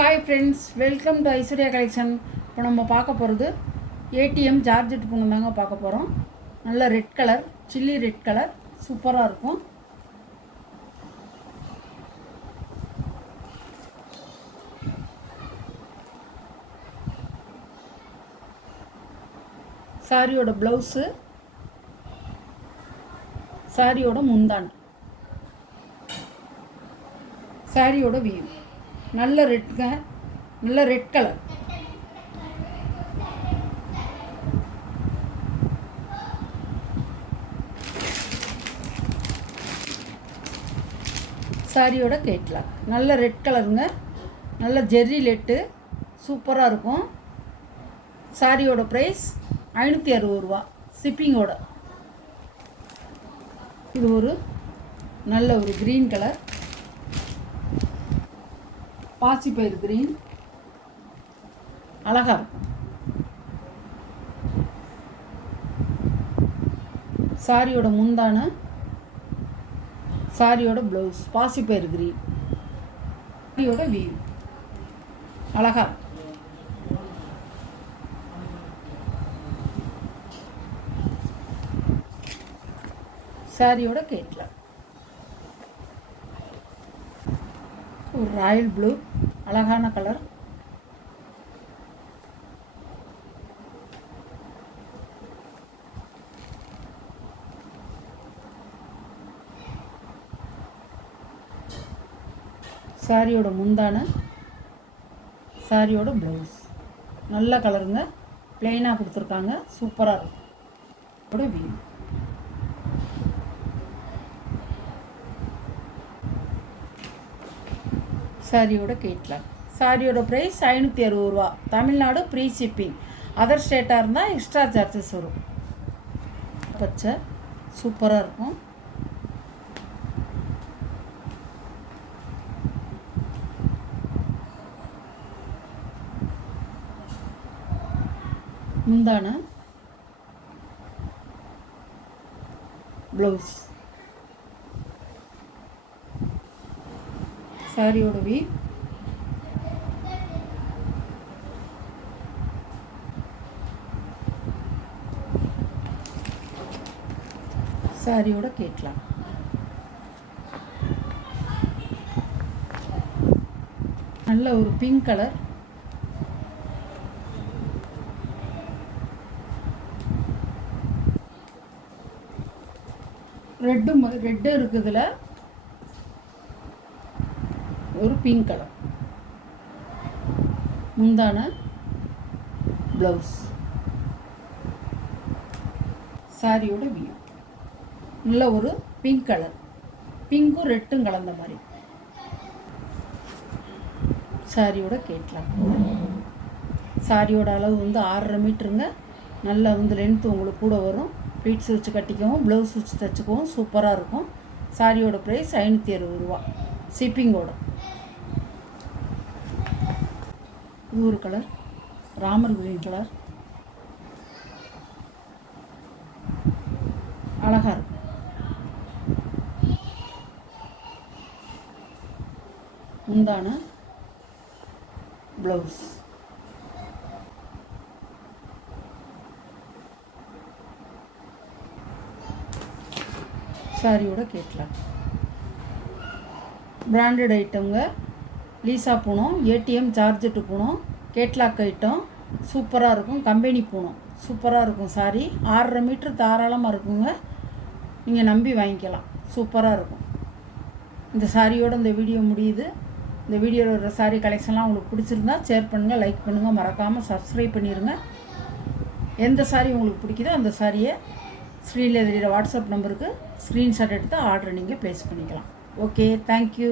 Hi friends, welcome to Aishwarya collection. இப்போ நம்ம பார்க்க போகிறது ஏடிஎம் ஜார்ஜெட் பூனம் தாங்க பார்க்க போகிறோம். நல்ல red colour, chilli red colour, சூப்பராக இருக்கும். சாரியோட ப்ளவுஸு, சாரியோட முந்தானை, சாரியோட வியூ நல்ல ரெட்ங்க, நல்ல ரெட் கலர். சாரியோட கேட்லாக் நல்ல ரெட் கலருங்க, நல்ல ஜெர்ரி லெட்டு, சூப்பராக இருக்கும். சாரியோட ப்ரைஸ் 560 ரூபா ஷிப்பிங்கோட. இது ஒரு நல்ல ஒரு க்ரீன் கலர், பாசிப்பயிறு கிரீன், அழகாக இருக்கும். சாரியோட முந்தானை, சாரியோட ப்ளவுஸ் பாசிப்பயிறு கிரீன், சாரியோட வியூ அழகாக இருக்கும். சாரியோட கேட்லாக் ஒரு ராயல் ப்ளூ, அழகான கலர். சாரியோட முந்தானை, சாரியோட ப்ளவுஸ் நல்ல கலருங்க, பிளெயினாக கொடுத்துருக்காங்க, சூப்பராக இருக்கும். வியூ சாரியோட கேட்லாக். சாரியோட ப்ரைஸ் 560 ரூபா. Tamil Nadu pre shipping. அதர் ஸ்டேட்டாக இருந்தால் எக்ஸ்ட்ரா சார்ஜஸ் வரும். பச்சை சூப்பராக இருக்கும். முந்தானை, ப்ளவுஸ், சாரியோட வியூ சாரியோட கேட்லாக். நல்ல ஒரு பிங்க் கலர், ரெட்டு இருக்குதுல ஒரு பிங்க் கலர். முந்தானை, ப்ளவுஸ், சாரியோட வியூ நல்ல ஒரு பிங்க் கலர், பிங்க்கும் ரெட்டும் கலந்த மாதிரி. சாரியோட கேட்லாக். சாரியோட அளவு வந்து 6.5 மீட்டருங்க. நல்லா வந்து லென்த்து உங்களுக்கு கூட வரும். ப்ளீட்ஸ் வச்சு கட்டிக்கவும், ப்ளவுஸ் வச்சு தைச்சிக்கவும் சூப்பராக இருக்கும். சாரியோட ப்ரைஸ் 560 ரூபா ஷிப்பிங்கோட. இது ஒரு கலர், ராமர் கிரீன் கலர், அழகாக இருக்கும். முந்தானை, ப்ளவுஸ், சாரியோட கேட்லாக். பிராண்டட் ஐட்டங்க, லீசா Poonam, ATM georgette Poonam, catalogue item சூப்பராக இருக்கும். கம்பெனி பூனம் சூப்பராக இருக்கும். சாரி 6.5 மீட்ரு தாராளமாக இருக்குங்க. நீங்கள் நம்பி வாங்கிக்கலாம், சூப்பராக இருக்கும். இந்த சாரியோட இந்த வீடியோ முடியுது. இந்த வீடியோவில் ஒரு சாரி கலெக்ஷன்லாம் உங்களுக்கு பிடிச்சிருந்தா ஷேர் பண்ணுங்கள், லைக் பண்ணுங்கள், மறக்காமல் சப்ஸ்கிரைப் பண்ணிடுங்க. எந்த சாரி உங்களுக்கு பிடிக்குதோ அந்த சாரியை ஸ்க்ரீனில் தெரிகிற வாட்ஸ்அப் நம்பருக்கு ஸ்க்ரீன்ஷாட் எடுத்து ஆர்டர் நீங்கள் ப்ளேஸ் பண்ணிக்கலாம். Okay, thank you.